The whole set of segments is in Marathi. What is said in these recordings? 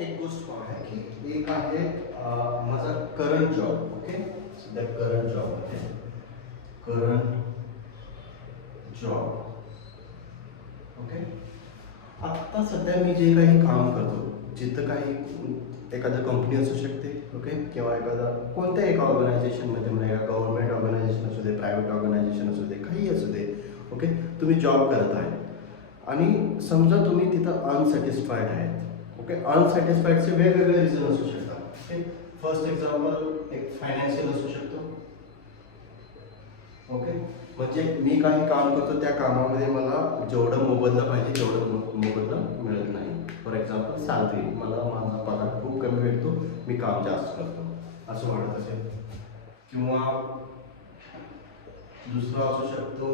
एक गोष्ट पाहूया की एक आहे माझा करंट जॉब. ओके, सध्या करंट जॉब आहे. Current job. ओके, आत्ता सध्या मी जे काही काम करतो, जिथं काही एखादं कंपनी असू शकते. ओके, किंवा एखादा कोणत्या एका ऑर्गनायझेशनमध्ये म्हणजे गव्हर्नमेंट ऑर्गनायझेशन असू दे, प्रायव्हेट ऑर्गनायझेशन असू दे, काही असू दे. ओके, तुम्ही जॉब करत आहे आणि समजा तुम्ही तिथं अनसॅटिस्फाईड आहेत. ओके, अनसॅटिस्फाईडचे वेगवेगळे रिझन असू शकतात. ओके, फर्स्ट एक्झाम्पल एक फायनान्शियल असू शकतो. ओके, म्हणजे मी काही काम करतो त्या कामामध्ये मला जेवढं मोबदला पाहिजे तेवढं मोबदला मिळत नाही. फॉर एक्झाम्पल सॅलरी, मला माझा पगार खूप कमी भेटतो, मी काम जास्त करतो असं वाटत असेल. किंवा दुसरा असू शकतो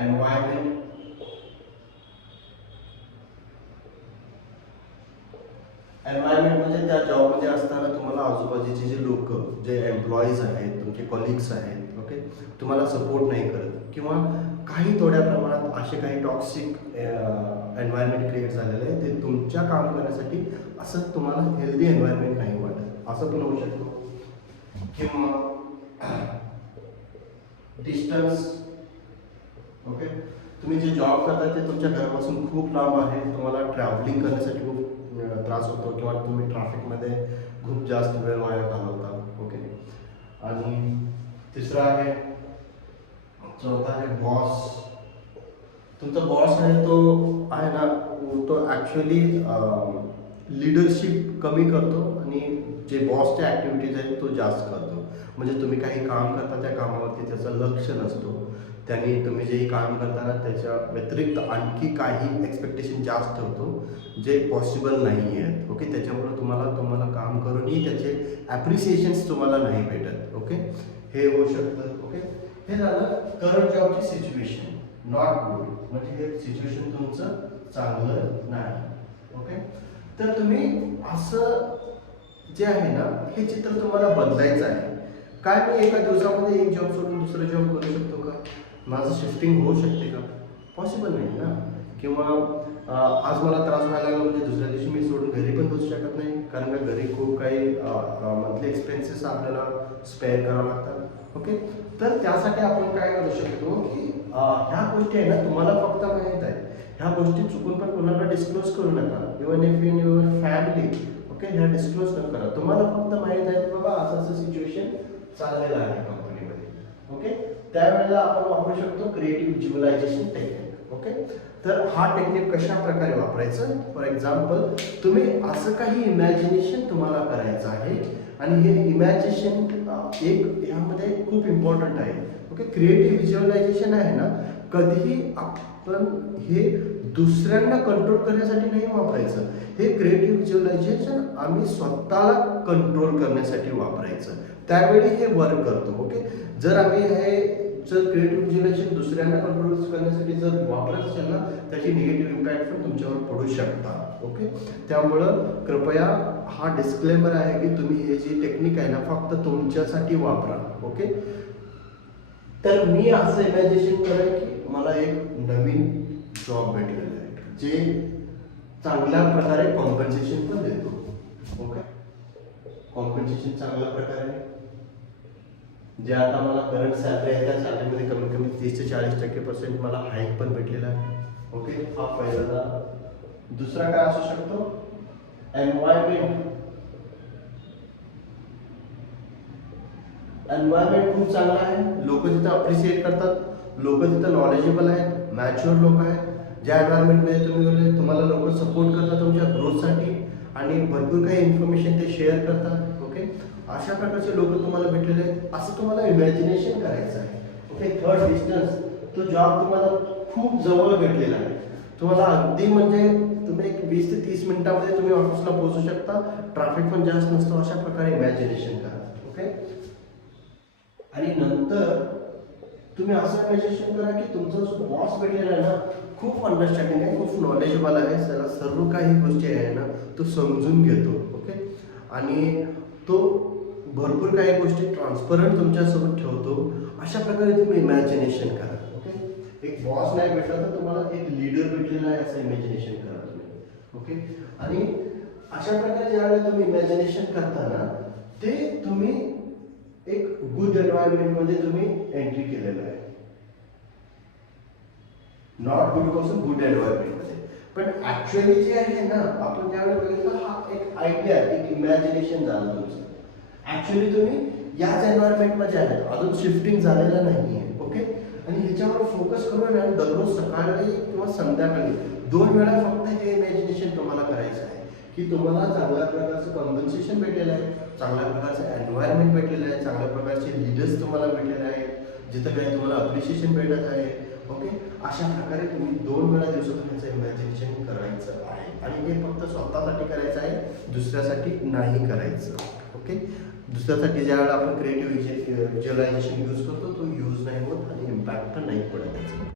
एन्व्हायरमेंट. एन्व्हायरमेंट म्हणजे त्या जॉबमध्ये असताना तुम्हाला आजूबाजूचे जे लोक, जे एम्प्लॉईज आहेत, तुमचे कॉलिग्स आहेत, ओके, तुम्हाला सपोर्ट नाही करत किंवा काही थोड्या प्रमाणात असे काही टॉक्सिक एन्व्हायरमेंट क्रिएट झालेलं आहे, ते तुमच्या काम करण्यासाठी असं तुम्हाला हेल्दी एन्व्हायरमेंट नाही वाटत, असं पण होऊ शकतो. किंवा डिस्टन्स. ओके, तुम्ही जे जॉब करता ते तुमच्या घरापासून खूप लांब आहे, तुम्हाला ट्रॅव्हलिंग करण्यासाठी खूप त्रास होतो किंवा तुम्ही ट्रॅफिकमध्ये खूप जास्त वेळ वाया घालवता. ओके, आणि तिसरा आहे, चौथा आहे बॉस. तुमचा बॉस आहे तो आहे ना, तो ॲक्च्युली लीडरशिप कमी करतो आणि जे बॉसच्या ॲक्टिव्हिटीज आहेत तो जास्त करतो. म्हणजे तुम्ही काही काम करता त्या कामावरती त्याचं लक्ष नसतो, त्यांनी तुम्ही जेही काम करताना त्याच्या व्यतिरिक्त आणखी काही एक्सपेक्टेशन जास्त ठेवतो जे पॉसिबल नाही आहेत. ओके, त्याच्यामुळे तुम्हाला काम करूनही त्याचे ॲप्रिसिएशन्स तुम्हाला नाही भेटत. ओके, हे होऊ शकतं. ओके, हे झालं करंट जॉबची सिच्युएशन. नॉट गुड, म्हणजे हे सिच्युएशन तुमचं चांगलं नाही. ओके, तर तुम्ही असं जे आहे ना, हे चित्र तुम्हाला बदलायचं आहे. काय मी एका दिवसामध्ये एक जॉब सोडून दुसरं जॉब करू शकतो का? माझं शिफ्टिंग होऊ शकते का? पॉसिबल नाही ना. किंवा आज मला त्रास व्हायला लागला म्हणजे दुसऱ्या दिवशी मी सोडून घरी पण बसू शकत नाही, कारण का घरी खूप काही मंथली एक्सपेन्सेस आपल्याला स्पेअर करावं लागतात. ओके, तर त्यासाठी आपण काय करू शकतो की ह्या गोष्टी आहे ना, तुम्हाला फक्त माहीत आहे, ह्या गोष्टी चुकून पण कोणाला डिस्क्लोज करू नका. Even if in your family. Okay, ह्या डिस्क्लोज न करा. तुम्हाला फक्त माहीत आहे की बाबा असं असं सिच्युएशन चाललेलं आहे कंपनीमध्ये. ओके, त्यावेळेला आपण वापरू शकतो क्रिएटिव्ह व्हिज्युअलायझेशन टेक्निक. ओके, तर हा टेक्निक कशा प्रकारे वापरायचं? फॉर एक्झाम्पल, तुम्ही असं काही इमॅजिनेशन तुम्हाला करायचं आहे आणि हे इमॅजिनेशन एक यामध्ये खूप इम्पॉर्टंट आहे. ओके, क्रिएटिव्ह व्हिज्युअलायझेशन आहे ना, कधीही आपण हे दुसऱ्यांना कंट्रोल करण्यासाठी नाही वापरायचं. हे क्रिएटिव्ह व्हिज्युअलायझेशन आम्ही स्वतःला कंट्रोल करण्यासाठी वापरायचं, त्यावेळी हे वर्क करतो. ओके, जर आम्ही हे क्रिएटिव्ह व्हिज्युअलायझेशन दुसऱ्यांना कंट्रोल करण्यासाठी जर वापरत असेल ना, त्याची निगेटिव्ह इम्पॅक्ट पण तुमच्यावर पडू शकतात. ओके, त्यामुळं कृपया हा डिस्क्लेमर आहे की तुम्ही हे जी टेक्निक आहे ना, फक्त तुमच्यासाठी वापरा. ओके, तर मी असं इमॅजिनेशन करेन की मला एक नवीन जॉब भेटलेला आहे जे चांगल्या प्रकारे कॉम्पन्सेशन पण देतो. ओके, कॉम्पन्सेशन चांगल्या प्रकारे, जे आता मला करंट सॅलरी आहे त्या सॅलरीमध्ये कमीत कमी 30 ते 40% मला हाईक पण भेटलेला आहे. ओके, हा पहिला झाला. दुसरा काय असू शकतो? एन्व्हायरमेंट. एन्व्हायरमेंट खूप चांगला आहे, लोक तिथं अप्रिशिएट करतात, लोक तिथं नॉलेजेबल आहेत, मॅच्युअर लोक आहेत. ज्या एन्व्हायरमेंटमध्ये तुम्ही गेले तुम्हाला लोक सपोर्ट करतात तुमच्या ग्रोथसाठी आणि भरपूर काही इन्फॉर्मेशन ते शेअर करतात. ओके, अशा प्रकारचे लोक तुम्हाला भेटलेले आहेत, असं तुम्हाला इमॅजिनेशन करायचं आहे. Okay, third, distance. तो जॉब तुम्हाला खूप जवळ भेटलेला आहे, तुम्हाला अगदी म्हणजे तुम्ही एक 20 ते 30 मिनिटामध्ये तुम्ही ऑफिसला पोहोचू शकता, ट्रॅफिक पण जास्त नसतो. अशा प्रकारे इमॅजिनेशन करा. ओके, आणि नंतर तुम्ही असं इमॅजिनेशन करा की तुमचा जो बॉस भेटलेला आहे ना, खूप अंडरस्टँडिंग आहे, खूप नॉलेजेबल आहे, त्याला सर्व काही गोष्टी आहे ना तो समजून घेतो. ओके, आणि तो भरपूर काही गोष्टी ट्रान्सपरंट तुमच्यासोबत ठेवतो. अशा प्रकारे तुम्ही इमॅजिनेशन करा. ओके, एक बॉस नाही भेटला तर तुम्हाला एक लीडर भेटलेला आहे असं इमॅजिनेशन करा तुम्ही. ओके. आणि अशा प्रकारे ज्यावेळेला तुम्ही इमॅजिनेशन करता ना, ते तुम्ही एक गुड एन्व्हायरमेंटमध्ये तुम्ही एंट्री केलेलं आहे. नॉट गुड पासून गुड एन्व्हायरमेंटमध्ये. पण ऍक्च्युअली जे आहे ना, आपण ज्यावेळेला बघितलं, हा एक आयडिया, एक इमॅजिनेशन झालं तुमचं. ऍक्च्युअली तुम्ही याच एन्व्हायरमेंटमध्ये आहेत, अजून शिफ्टिंग झालेलं नाही आहे. ओके. आणि ह्याच्यावर फोकस करून आणि दररोज सकाळी किंवा संध्याकाळी 2 वेळा फक्त हे इमॅजिनेशन तुम्हाला करायचं आहे की तुम्हाला चांगल्या प्रकारचं कॉम्पन्सेशन भेटलेलं आहे, चांगल्या प्रकारचं एन्व्हायरमेंट भेटलेलं आहे, चांगल्या प्रकारचे लीडर्स तुम्हाला भेटलेले आहेत, जिथं काही तुम्हाला अप्रिशिएशन भेटत आहे. ओके. अशा प्रकारे तुम्ही 2 वेळा दिवसातून ह्याचं इमॅजिनेशन करायचं आहे. आणि हे फक्त स्वतःसाठी करायचं आहे, दुसऱ्यासाठी नाही करायचं. ओके. दुसऱ्यासाठी ज्यावेळेला आपण क्रिएटिव्ह व्हिज्युअलायझेशन यूज करतो, तो यूज नाही होत आणि इम्पॅक्ट पण नाही पडत त्याचा.